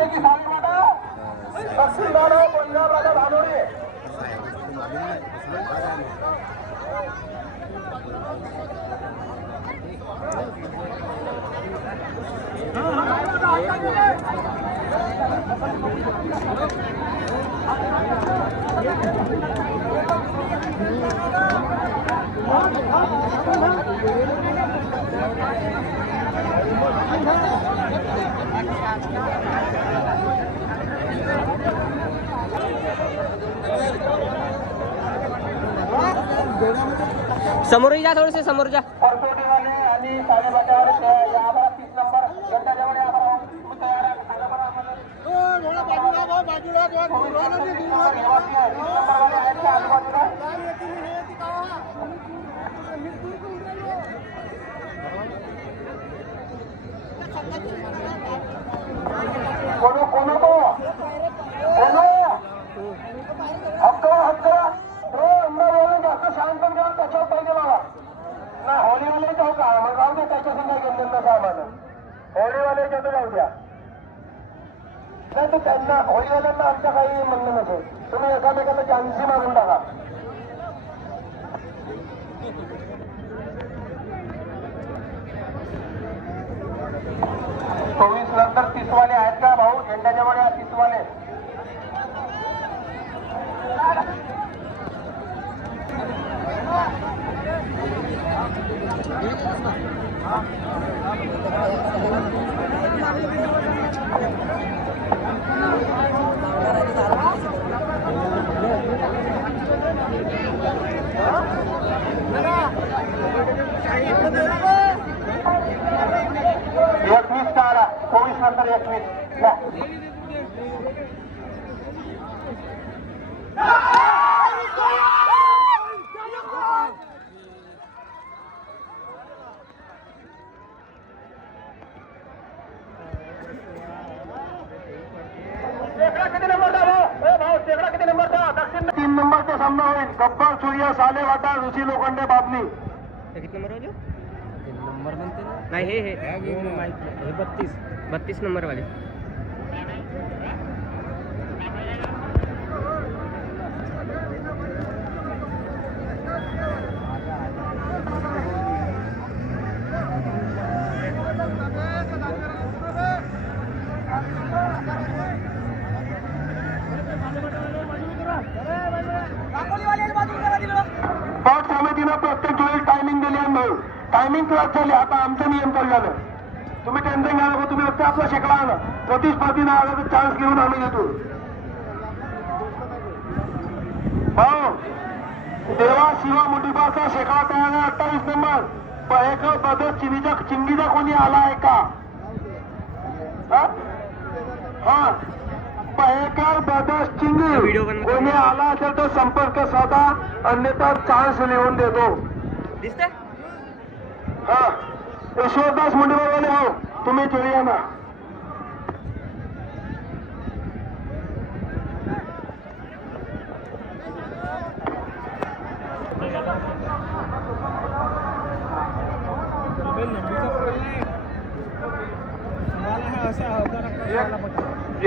प्रत्येकी साडेवाटा तहसीलदार पंजाब राजा धानोरे समोर जा, थोडेसे समोर जा. परसोटीवाले आणि साडेबाजावर आम्हाला 30 नंबर गटाजवळ आम्हाला तुम्ही तयार आहे सांगा बरं आम्हाला. नंबरवाले आहेत का आजूबाजूला? कोणो कोणो तो कोणो हक्क जास्त शांत करून त्याच्यावर पाहिजे मला ना. होळीवाले जाऊ का मग जाऊ द्या, त्याच्यासून काय घेऊन नका आम्हाला. होळीवाले जातो जाऊ द्या. नाही तर त्यांना होळीवाल्यांना आमचं काही म्हणणं नसेल. तुम्ही एकामेकाला जानसी मारून टाका. चोवीस नंतर 30 वाले आहेत का भाऊ? झेंड्याच्या वर 30 वाले. एकवीस का आला? 24 नंतर 21 किती नंबर भाऊ? शेकडा किती नंबर? दक्षिण 3 नंबरचा सामना होईल. गब्बर सूर्य सालेवाटा ऋषी लोखंडे बाबनी. किती नंबर वाले? नंबर म्हणते ना. नाही हे 32 नंबर वाले. पॉट समितीनं प्रत्येक वेळेस टायमिंग दिली आहे. टायमिंग क्रॉस झाली. आता आमचं नियम चालू झालं. तुम्ही टेन्शन घ्या नको. तुम्ही फक्त आपला शेकडा आणा. प्रतिस्पर्धीनं आला तर चान्स घेऊन आम्ही घेतो. भाऊ देवा शिवा मुठीपाचा शेकडा तयार आहे. 28 नंबर पहेकर बदस चिंगीचा कोणी आला आहे का? हा पहेकर बदस चिंगी कोणी आला असेल तर संपर्क साधा, अन्यथा चान्स लिहून देतो. दिसतंय? हा यशोदास मुंडेवाले भाऊ तुम्ही चली या ना.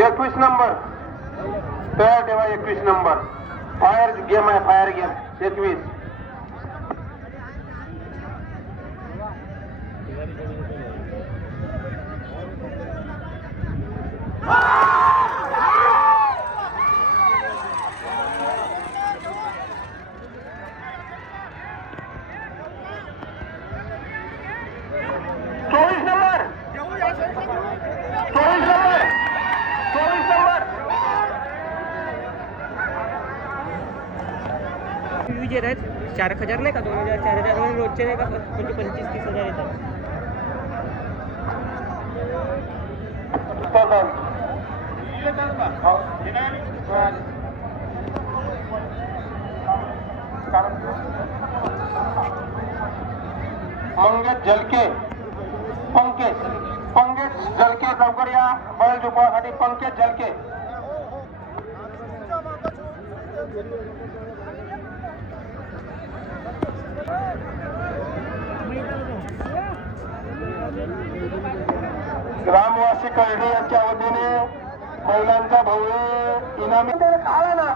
एकवीस नंबर तयार ठेवा. 21 नंबर फायर गेम आहे. Fire game 21. विजय आहेत 4,000 नाही का? 2,000 4,000 रोजचे नाही का? म्हणजे 25-30,000 येतात. मंगेश झलके पंकज झलके लवकर या. बैल झुकवासाठी पंकज झलके. ग्रामवासी कळडे यांच्या वतीने महिलांचा भव्य इनामी खाला ना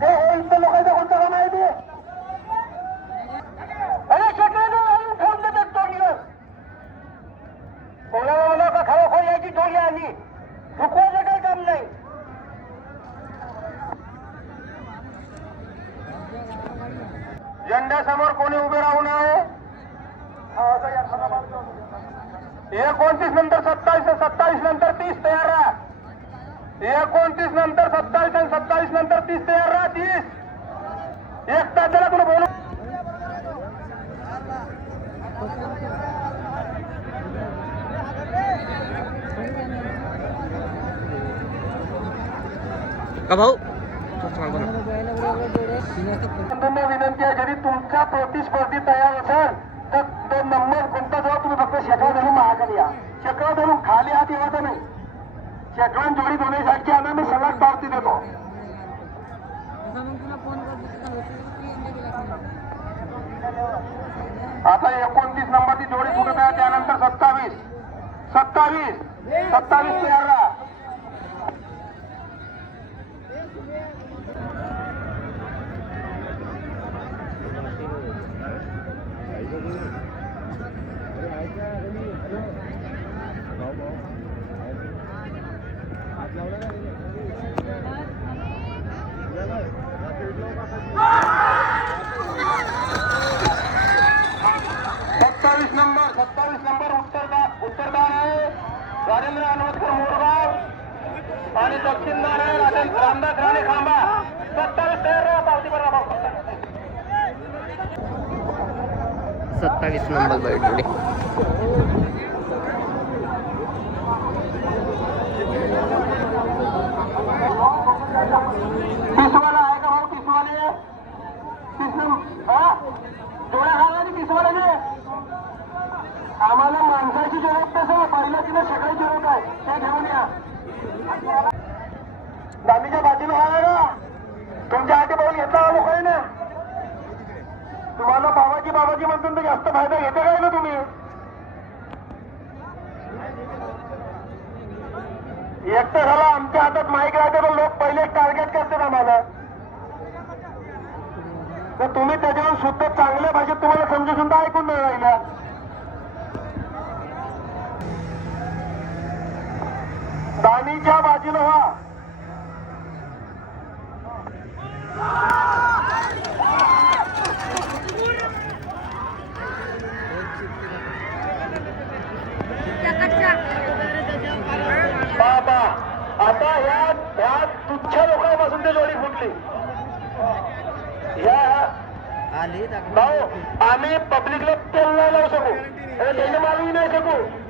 ते हे इथं लोकांच्या कोणतं का माहिती अरे शेकडे ठेवून देतात तोडलं कोणाला मला का खावाखोर यायची टोळी आली चुकवायचं काही काम नाही झेंड्यासमोर कोणी उभे राहू नये 29 नंतर 27 नंतर 30 तयार राहा 29 नंतर 27 आणि 27 नंतर 30 तयार राहा 30 एक तास झाला तुला बोलू का भाऊ विनंती आहे जरी तुमचा प्रतिस्पर्धी तयार असेल तर तो नंबर कोणता जेव्हा तुम्ही फक्त शेकडा धरून महाखाली या शेकडा धरून खाली हात येवायचा नाही शेकडा जोडी दोन्ही साईडची आणा मी सगळ्यात पावती देतो आता 29 नंबरची जोडी कुठे आहे त्यानंतर 27 तयार राहा सत्तावीस नंबर उत्तरदार आहे राजेंद्र हनुमतकर मोरगाव आणि दक्षिणदार आहे रामदास राणे खांबा 27 तयार राहा पावती बरोबर 27 नंबर बैठवडी तीसवाला आहे का भाऊ 30 वाले 30 जोड्या खाला 30 वाले आम्हाला माणसाची जरूरत नसेल पहिल्या किंवा सकाळी जरूरत आहे ते घेऊन या दामीच्या बाजूला व्हायला ना तुमच्या हाती पाऊल घेतला लोकांनी ना तुम्हाला बाबाजी म्हणून तर जास्त फायदा घेते काय ना तुम्ही एकटं झाला आमच्या हातात माईक राहते तर लोक पहिले टार्गेट करतात आम्हाला तर तुम्ही त्याच्यावर शुद्ध चांगल्या भाषेत तुम्हाला समजून सुद्धा ऐकून नाही राहिला दानीच्या बाजूला व्हा बाबा आता ह्या तुच्छ लोकांपासून ते जोडी फुटली भाऊ आम्ही पब्लिकला तेल नाही लावू शकू त्याचे मालवी नाही शकू